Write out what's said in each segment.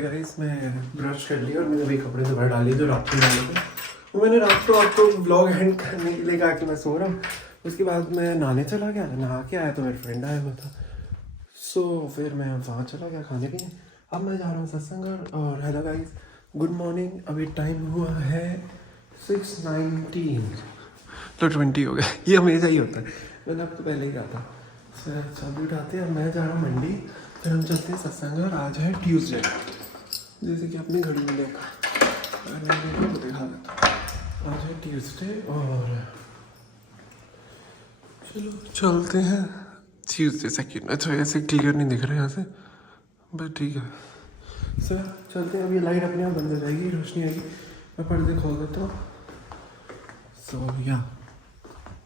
Guys मैं brush कर लिया और मैंने वही कपड़े से बाहर डाली जो रात को डाले थे। तो मैंने रात को आपको व्लॉग एंड करने के लिए कहा कि मैं सो रहा हूँ। उसके बाद मैं नहाने चला गया, नहा के आया तो मेरा फ्रेंड आया हुआ था। सो फिर मैं वहाँ चला गया खाने पीने। अब मैं जा रहा हूँ सत्संग। और हेलो गाइस, गुड मॉर्निंग। अभी टाइम हुआ है 6:19 तो 20 हो गया। ये हमेशा ही होता है, मैंने आपको पहले ही कहा था। सर चाबी उठाते हैं, मैं जा रहा हूँ मंडी, फिर हम चलते हैं सत्संग। और आज है ट्यूसडे, जैसे कि अपनी घड़ी में देखा, मैं दिखा देता हूँ। आज है ट्यूसडे और चलो चलते हैं। ट्यूसडे सेकेंड, अच्छा ऐसे क्लियर नहीं दिख रहा है यहाँ से, बट ठीक है सर चलते हैं। अभी लाइट अपने आप बंद हो जाएगी, रोशनी आएगी, मैं पर्दे खोल देता हूँ। सो या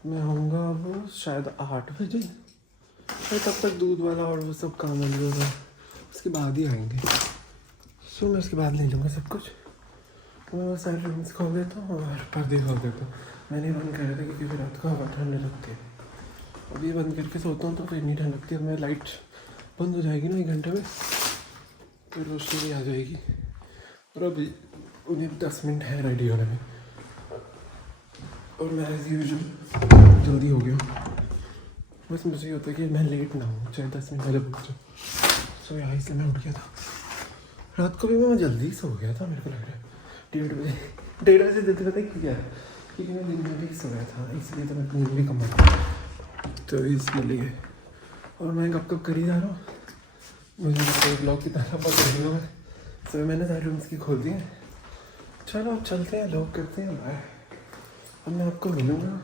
मैं आऊँगा अब शायद 8 बजे, फिर तब तक दूध वाला और वो सब काम बंद होगा, उसके बाद ही आएंगे। सो मैं उसके बाद ले लूँगा सब कुछ। मैं वो सारे रूम्स खोल देता हूँ और पर्दे खोल देता हूँ। मैंने बंद कर था क्योंकि फिर रात को हवा ठंड लगती है। अब ये बंद करके सोता हूँ तो फिर नहीं ठंड लगती है। मैं लाइट बंद हो जाएगी ना 1 घंटे में, फिर रोशनी भी आ जाएगी। और अभी उन्हें 10 मिनट है रेडी होने में, और मैं एज यूजुअल जल्दी हो गया। बस मुझे ये होता है कि मैं लेट ना हूँ, चाहे 10 मिनट पहले पहुँचूँ। सो यहाँ से मैं उठ गया था। रात को भी मैं जल्दी सो गया था, मेरे को लग रहा है 1:30 बजे देते पता क्यों क्या, क्योंकि मैं दिन में भी सो गया था, इसलिए तो मैं नींद भी कम आता, तो इसलिए। और मैं कब कर ही जा रहा हूँ, मुझे तो ब्लॉग की तरह पकड़ रही हूँ मैं। सो मैंने सारे रूम्स की खोल दिए। चलो अब चलते हैं, लॉक करते हैं, बाय। अब मैं आपको मिलूँगा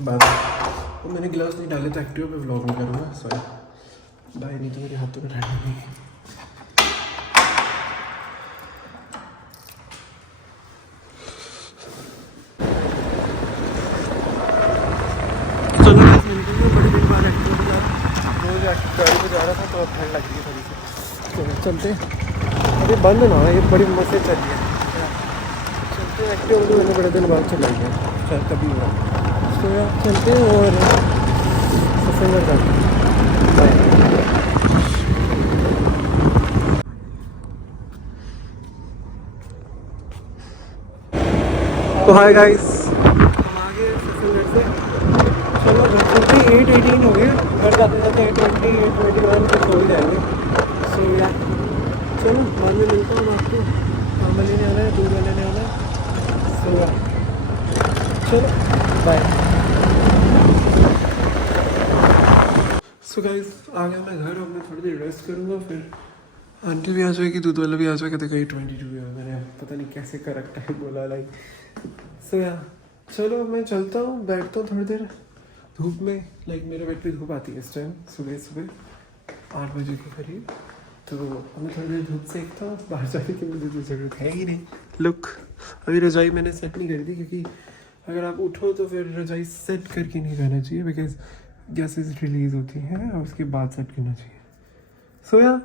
बाद में। और मैंने ग्लव्स नहीं डाले तो एक्टिव पे व्लॉग नहीं करूँगा, सॉरी बाय, नहीं तो मेरे हाथों में रहने नहीं। चलो बड़े दिन बाद एक्टिव पे गाड़ी पे जा रहा था तो ठंड लग रही है थोड़ी सी। चलो चलते, अभी बंद ना है, ये बड़ी मस्त चल रही है। चलते हैं एक्टिव, तो मैंने बड़े दिन बाद चलाई है, शायद कभी हुआ। तो यार चलते हैं और सत्संग करते हैं। तो हाय गाइस, हम आ गए सत्संग से। चलो जल्दी 8:18 हो गया, घर जाते जाते 8:20 8:21 तक हो ही जाएंगे। सो यार चलो बाद में मिलता हूँ आपको। काम लेने आना है, दूध लेने आना है। सो यार चलो बाय। सो गाइस आ गया मैं घर, और मैं थोड़ी देर रेस्ट करूँगा, फिर आंटी भी आ जाएगी, दूध वाला भी आ जाएगा। देखो 8:22 है, मैंने पता नहीं कैसे करेक्ट टाइम बोला लाइक। सो यार चलो मैं चलता हूँ, बैठता हूँ थोड़ी देर धूप में। लाइक मेरे बेड पे धूप आती है इस टाइम, सुबह सुबह 8 बजे के करीब। तो मैं थोड़ी देर धूप सेकता हूँ, बाहर जाने की मुझे तो ज़रूरत है ही नहीं। लुक, अभी रजाई मैंने सेट नहीं करी थी, क्योंकि अगर आप उठो तो फिर रजाई सेट करके नहीं रहना चाहिए, बिकॉज गैसेस रिलीज होती हैं और उसके बाद सेट करना चाहिए। सो यार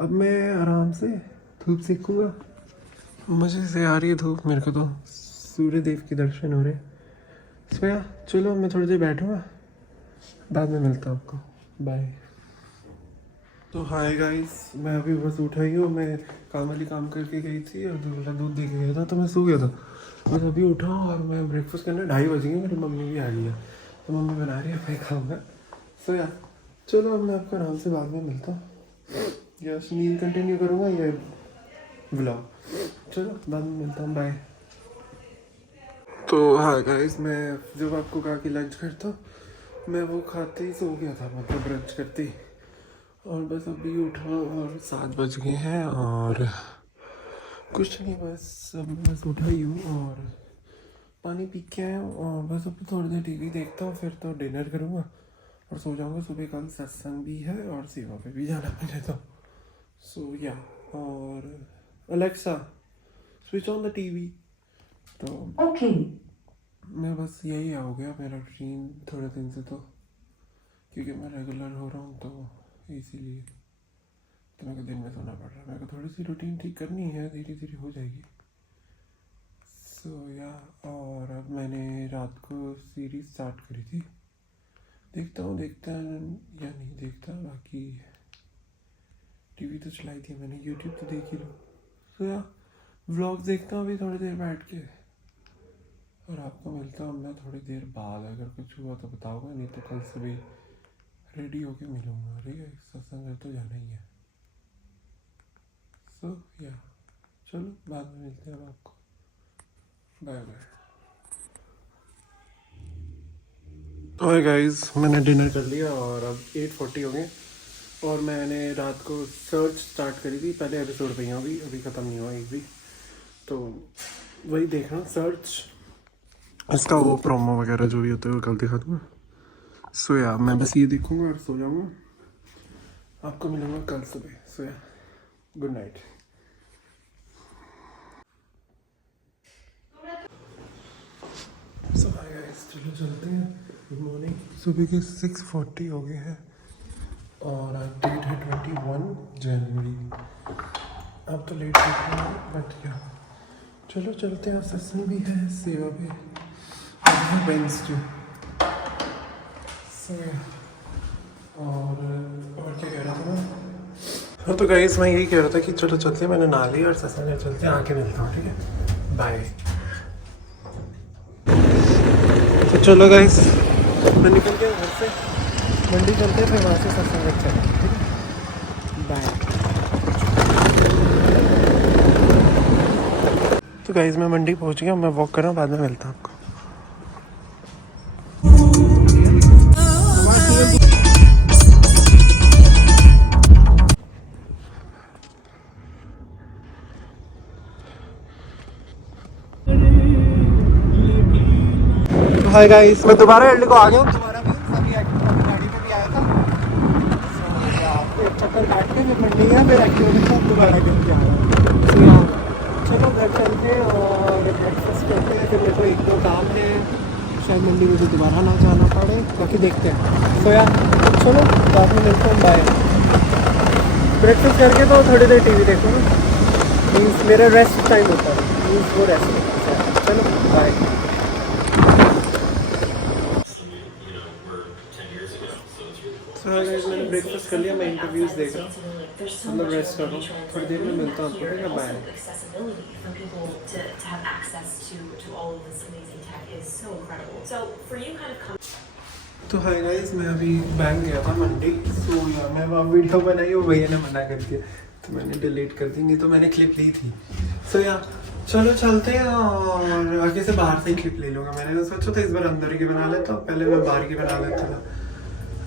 अब मैं आराम से धूप सेकूँगा। मज़े से आ रही है धूप मेरे को, तो सूर्य देव के दर्शन हो रहे। सो यार चलो मैं थोड़ी देर बैठूँगा, बाद में मिलता हूँ आपको, बाय। तो हाय गाइस, मैं अभी बस उठा ही हूँ। मैं काम वाली काम करके गई थी और दूध दे के गया था, तो मैं सो गया था। बस अभी उठा और मैं ब्रेकफास्ट करने 2:30 बज गए। मेरी मम्मी भी आ गई है, तो मम्मी बना रही है, मैं खाऊंगा। सो यार चलो अब मैं आपको आराम से बाद में मिलता हूँ, या नींद कंटिन्यू करूँगा या व्लॉग। चलो बाद में मिलता हूँ, बाय। तो हाँ गाइस, मैं जब आपको कहा कि लंच करता हूँ, मैं वो खाते ही सो गया था, मतलब ब्रंच करते ही। और बस अभी उठा और 7 बज गए हैं, और कुछ नहीं, बस अब बस उठा ही हूँ और पानी पी के आया हूँ। और बस अब थोड़ी देर टीवी देखता हूँ, फिर तो डिनर करूँगा और सो जाऊँगा। सुबह कल सत्संग भी है और सेवा पे भी जाना मुझे, तो सो या। और Alexa switch on the TV. तो ओके मैं बस यही हो गया मेरा रूटीन थोड़े दिन से, तो क्योंकि मैं रेगुलर हो रहा हूँ तो इसीलिए तो मेरे को दिन में सोना पड़ रहा है। मेरे को थोड़ी सी रूटीन ठीक करनी है, धीरे धीरे हो जाएगी। सो या, और अब मैंने रात को सीरीज स्टार्ट करी थी, देखता हूँ या नहीं देखता, बाकी टीवी तो चलाई थी मैंने, यूट्यूब तो देख ही लो। तो यार व्लॉग देखता हूँ अभी थोड़ी देर बैठ के, और आपको मिलता हूँ मैं थोड़ी देर बाद। अगर कुछ हुआ तो बताऊँगा, नहीं तो कल सुबह रेडी होके मिलूँगा। ठीक है, सत्संग तो जाना ही है। सो या चलो बाद में मिलते हैं आपको। Bye bye. हाय गाइस, मैंने डिनर कर लिया और अब 8:40 हो गए। और मैंने रात को सर्च स्टार्ट करी थी, पहले एपिसोड पे ही अभी ख़त्म नहीं हुआ एक भी, तो वही देखना सर्च, इसका वो प्रोमो वगैरह जो भी होता है वो कल दिखा दूँगा। सो या मैं बस ये देखूँगा और सो जाऊँगा। आपको मिलूँगा कल सुबह। सो या गुड नाइट। सो हाय गाइस, चलो चलते हैं। Good morning. सुबह के 6:40 हो गए हैं और आज डेट है 21 जनवरी। अब तो लेट हो गया बट क्या, चलो चलते हैं। सत्संग भी है, सेवा भी है, वेंसडे। और क्या कह रहा था मैं? हाँ तो गाइस मैं यही कह रहा था कि चलो चलते हैं, मैंने नहा लिया और सत्संग चलते हैं, आके मिलता हूँ। ठीक है, बाय। तो चलो गाइस, मैं निकल गया घर से, मंडी चलते हैं, फिर वहाँ से सत्संग चलते हैं। ठीक है, बाय। तो गाइस मैं मंडी पहुँच गया, मैं वॉक कर रहा हूँ, बाद में मिलता हूँ आपको। हाय गाइस, मैं दोबारा एल्ड को आ गया हूँ। दोबारा भी सभी एक्टिव गाड़ी पे भी आया था, एक चक्कर काट के फिर मंडी गया, फिर एक्टिव के साथ दोबारा घर जा रहा हूँ। चलो घर चलते हैं और ब्रेकफास्ट करते हैं, फिर मेरे को एक दो काम है, शायद मंडी मुझे दोबारा ना जाना पड़े, बाकी देखते हैं। तो यार चलो बाद में मिलते हैं, बाय। ब्रेकफास्ट करके तो थोड़ी देर टीवी देखो ना, मीन्स मेरा रेस्ट टाइम होता है, मीन्स वो रेस्ट होता है। चलो बाय। मैंने ब्रेकफास्ट कर लिया, मैं इंटरव्यूज़ देख रहा हूँ, मतलब रेस्ट कर रहा हूँ, थोड़ी देर में मिलता हूँ। ठीक है, बाय। तो हाय गाइस, मैं अभी बैंक गया था मंडी। सो यार मैं वहाँ वीडियो बनाई, वो भैया ने मना कर दिया तो मैंने डिलीट कर दी, नहीं तो मैंने क्लिप ली थी। सो यार चलो चलते हैं, और आगे से बाहर से ही क्लिप ले लूँगा। मैंने तो सोचा था इस बार अंदर की बना लेता, पहले मैं बाहर की बना लेता था।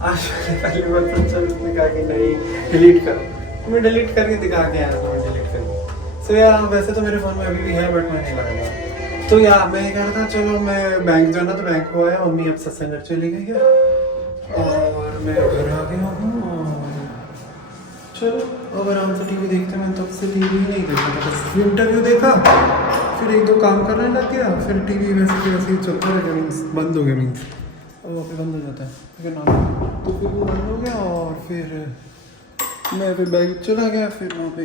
आज पहली बार सोचा, उसने कहा कि नहीं डिलीट करो, मैं डिलीट करके दिखा के आया था, मैं डिलीट करके। सो यार वैसे तो मेरे फ़ोन में अभी भी है, बट मैं नहीं लगाऊंगा। तो यार मैं कह रहा था चलो मैं बैंक जाना, तो बैंक को आया, मम्मी अब सत्संग चली गई है और मैं घर आ गया हूँ। और चलो अब आराम से टीवी देखते हैं। मैं तब से टीवी ही नहीं देखा था, बस इंटरव्यू देखा, फिर एक दो काम करने लग गया, फिर टीवी वैसे ही वैसे ही चलता रह गया, मीन्स बंद हो गया, मीन्स वो फिर बंद हो जाता है, ठीक है ना, तो फिर वो बंद हो गया। और फिर मैं फिर बैंक चला गया, फिर वहाँ पे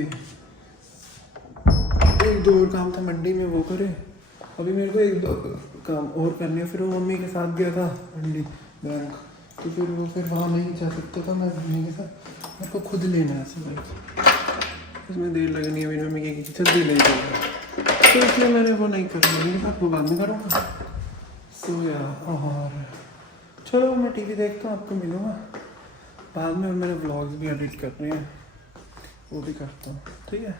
एक दो और काम था मंडी में, वो करे। अभी मेरे को एक दो काम और करने, फिर वो मम्मी के साथ गया था मंडी बैंक, तो फिर वो फिर वहाँ नहीं जा सकता था मैं मम्मी के साथ, मेरे को खुद लेना है ऐसे बाइक, उसमें देर लगनी है। मेरी मम्मी की जल्दी ले जाएगा, तो इसलिए मैंने वो नहीं करा, मम्मी के साथ वो बाद में करूँगा। सो यार और चलो मैं टीवी देखता हूँ, आपको मिलूँगा बाद में। मैंने व्लॉग्स भी एडिट करने हैं, वो भी करता हूँ। ठीक है,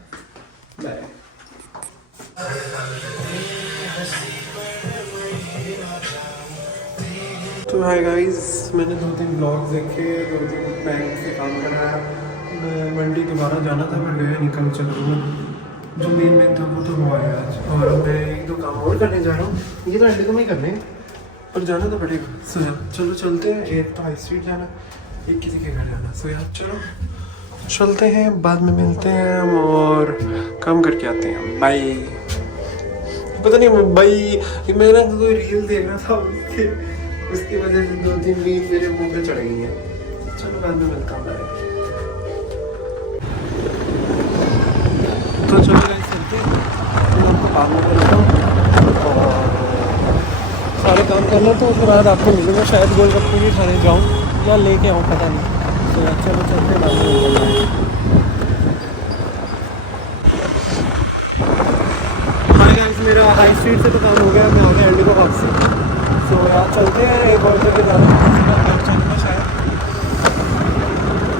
बाय। तो हाय गाइस, मैंने 2-3 व्लॉग्स देखे, 2-3 बैंक से काम कराया। मैं मंडी दोबारा जाना था पर गया नहीं, कल चलूँगा। जो मेन था वो तो हुआ है आज, और मैं एक दो काम और करने जा रहा हूँ, ये तो अंडे को नहीं करने पर जाना तो पड़ेगा। सो यार चलो चलते हैं, एक तो हाई स्ट्रीट जाना, एक किसी के घर जाना। सो यार चलो चलते हैं, बाद में मिलते हैं हम और काम करके आते हैं। बाय। पता नहीं भाई, मैंने कोई रील देख रहा था, उसकी वजह से 2-3 रील मेरे मुंह पे चढ़ गई हैं। चलो बाद में मिलता हूँ। तो चलो गाइस चलते हैं, मैं आपको बाद में मिलता हूँ और सारे काम कर लो, तो उसके बाद आपको मिलूँगा। शायद गोलगप्पे भी खाने जाऊँ या लेके आऊँ, पता नहीं। तो चलो चलते हैं, बाद में मिलते हैं। मेरा हाई स्ट्रीट से तो काम हो गया, मैं आ गया एंडी को वापसी। सो यार चलते हैं, एक और जगह जाना चलूँगा शायद।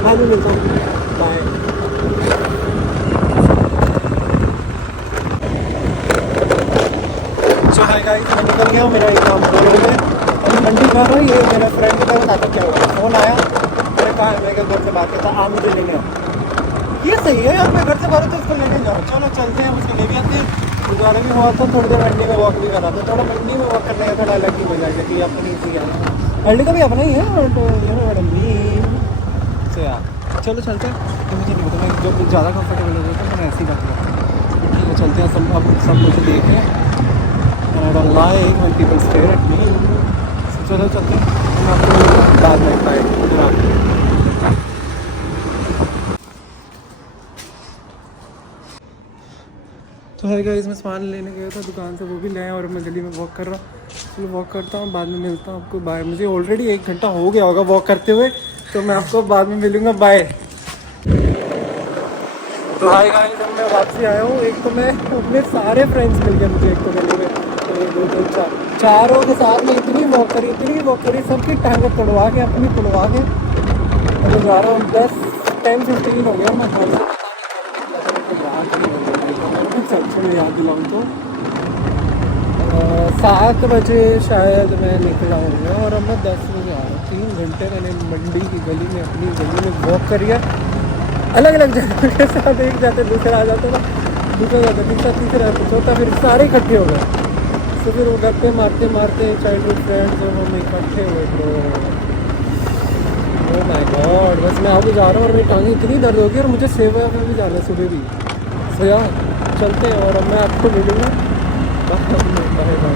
मैं भी मिलता हूँ, बाय। सो हाय गाइस, मैं निकल गया हूँ, मेरा एक काम हो गया है। अब मंडी जा रहा हूँ, ये मेरा फ्रेंड का बताता क्या हुआ। फ़ोन आया, मैंने कहा मैं घर से बात करता, आप मुझे लेने आओ। ये सही है यार, मैं घर से बाहर तो उसको लेने जाऊँ। चलो चलते हैं, उसको ले भी आते हैं। गुरुद्वारे भी हुआ था, थोड़ी देर मंडी में वॉक भी करा था। थोड़ा मंडी में वॉक करने का थोड़ा अलग ही मजा है कि अपनी सी है। मंडी का भी अपना ही है, बट मैडम सो यार चलो चलते हैं। तो मुझे नहीं पता, मैं जब ज़्यादा कंफर्टेबल हो जाता है तो मैं ऐसे ही करता हूँ। ठीक है चलते हैं, अब सब मुझे देख रहे हैं। And I don't like when people stare at me. So चलो चलते हैं, मैं आपको बाद में बाय। तो है गाइस, मैं सामान लेने गया था दुकान से, वो भी ले आया और मैं गली में वॉक कर रहा हूँ। चलो वॉक करता हूँ, बाद में मिलता हूँ आपको, बाय। मुझे ऑलरेडी 1 घंटा हो गया होगा वॉक करते हुए, तो मैं आपको बाद में मिलूँगा, बाय। तो हाय गाइस, जब मैं वापसी आया हूँ, एक तो मैं अपने सारे फ्रेंड्स मिल गए मुझे, एक तो गली में 1 2 3 4 चारों के साथ में इतनी वॉक करी, सबकी टांगें तुड़वा के, अपनी तुड़वा के मैं जा रहा हूँ। 10-15 हो गया, मैं घर से अच्छा मैं याद दिलाऊँ तो 7 बजे शायद मैं निकला हूँ और अब मैं 10 बजे आ रहा हूँ। 3 घंटे मैंने मंडी की गली में, अपनी गली में वॉक करी है, अलग अलग जगह के साथ। एक जाते दूसरा आ जाता था, दूसरा जाता तीसरा आता चौथा, फिर सारे इकट्ठे हो गए। तो फिर वो गप्पे मारते मारते चाइल्डहुड फ्रेंड्स और हम इकट्ठे हुए। तो ओह माय गॉड, बस मैं आगे जा रहा हूँ और मेरी टांगें इतनी दर्द होगी, और मुझे सेवा में भी जाना है सुबह भी। सो यार चलते हैं, और अब मैं आपको मिलूँगा। Bye bye.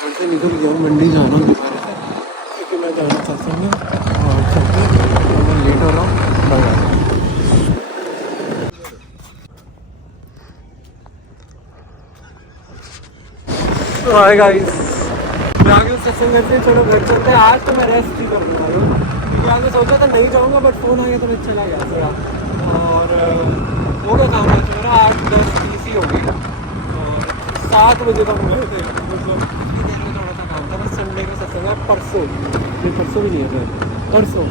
घर से निकल गया हूँ, मंडी जा रहा हूँ दोबारा से, क्योंकि मैं जाना चाहता हूँ और चलते हैं, मैं लेट हो रहा हूँ, बाय। हाय गाइस, मैं आगे सत्संग करते हैं, चलो घर चलते हैं। आज तो मैं रेस्ट ही कर दूँगा क्योंकि आगे सोचा था नहीं जाऊँगा, बट फ़ोन आ गया तो मैं चला गया थोड़ा। और वो क्या काम है मेरा, 8-10 ही हो गई, और 7 बजे तक गए थे, मतलब इतनी देर में थोड़ा सा काम था। बस संडे का सत्संग है परसों, ये परसों भी नहीं है सर, परसों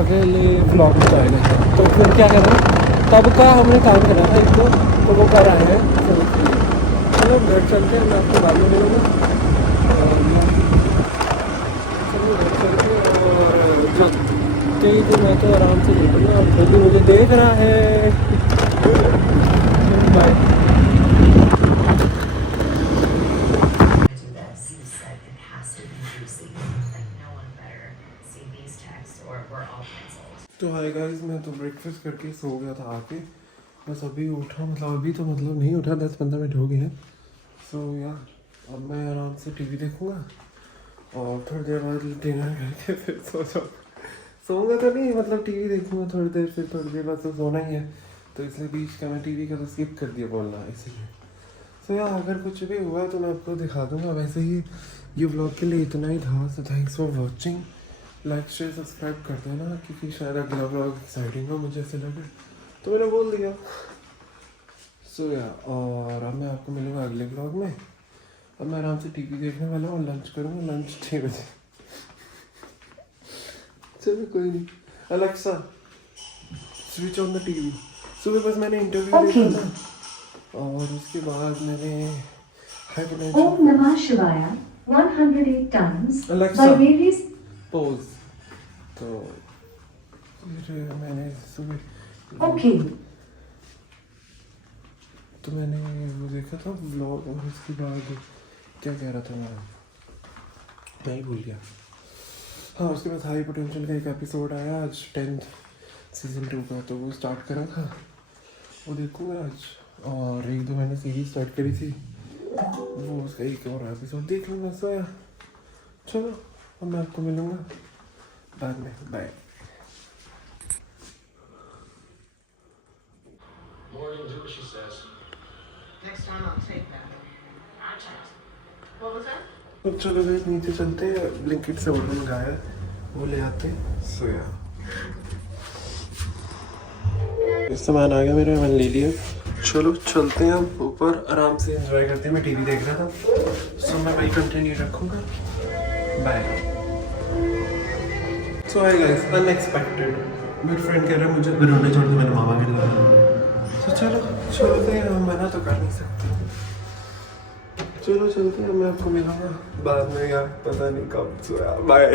अगले ब्लॉग में आएगा। तो फिर क्या कहना, तब का हमने काम करा था एक तो वो कर आए हैं। चलो घर चलते हैं, मैं आपको बाद में मिलूँगा। चलो घर चलते हैं, और जब कई दिन मैं तो आराम से निकलूँगा, और खुद भी मुझे देख रहा है। बाय। तो हाय गाइस, मैं तो ब्रेकफास्ट करके सो गया था आके, बस अभी उठा, मतलब अभी तो मतलब नहीं उठा, 10-15 मिनट हो गए हैं। सो यार अब मैं आराम से टीवी देखूँगा, और थोड़ी देर बाद डिनर करके फिर सो जाऊँ। सोऊंगा तो नहीं, मतलब टीवी देखूँगा थोड़ी देर, फिर थोड़ी देर बाद तो सोना ही है, तो इसलिए बीच का मैं टीवी का तो स्किप कर दिया बोलना, इसीलिए। सो यार अगर कुछ भी हुआ तो मैं आपको दिखा दूँगा। वैसे ही ये व्लॉग के लिए इतना ही था, so thanks for watching. Like share subscribe कर देना, क्योंकि शायद अगला व्लॉग एक्साइटिंग हो, मुझे ऐसे लगे, तो मैंने बोल दिया। सो यार, और अब मैं आपको मिलूँगा अगले व्लॉग में। अब मैं आराम से टीवी देखने वाला हूँ, लंच करूँगा, लंच 6 बजे। चलो कोई नहीं। Alexa switch on the TV. सुबह बस मैंने इंटरव्यू देखा था, और उसके बाद मैंने Om Namah Shivaya 108 times Alexa. by various pose. तो फिर मैंने सुबह Okay. तो मैंने वो देखा था व्लॉग, और उसके बाद क्या कह रहा था मैं ही भूल गया। हाँ, उसके बाद हाई पोटेंशियल का एक एपिसोड आया आज, 10th सीज़न 2 का, तो वो स्टार्ट करा था, वो देखूँगा आज। और 1-2 मैंने सीरीज स्टार्ट करी थी, वो उसका एक और एपिसोड देख लूँगा। सो यार चलो, अब मैं आपको मिलूँगा बाद में, bye. Morning, do what she says. Next time I'll take that. What was that? अब चलो गाइस नीचे चलते हैं, ब्लिंकिट से ऑर्डर मंगाया है, वो ले आते हैं। सो यार सामान आ गया मेरे, मैंने ले लिया। चलो चलते हैं हम ऊपर, आराम से एंजॉय करते हैं। मैं टीवी देख रहा था, सो मैं वही कंटिन्यू रखूँगा। बाय। सो हाय गाइस, अनएक्सपेक्टेड मेरे फ्रेंड कह रहा है मुझे रोने छोड़ दो, मैंने मामा के लिए। तो चलो चलते हैं, हम मना तो कर नहीं सकते। चलो चलते हैं, मैं आपको मिलूंगा बाद में, या पता नहीं कब। बाय।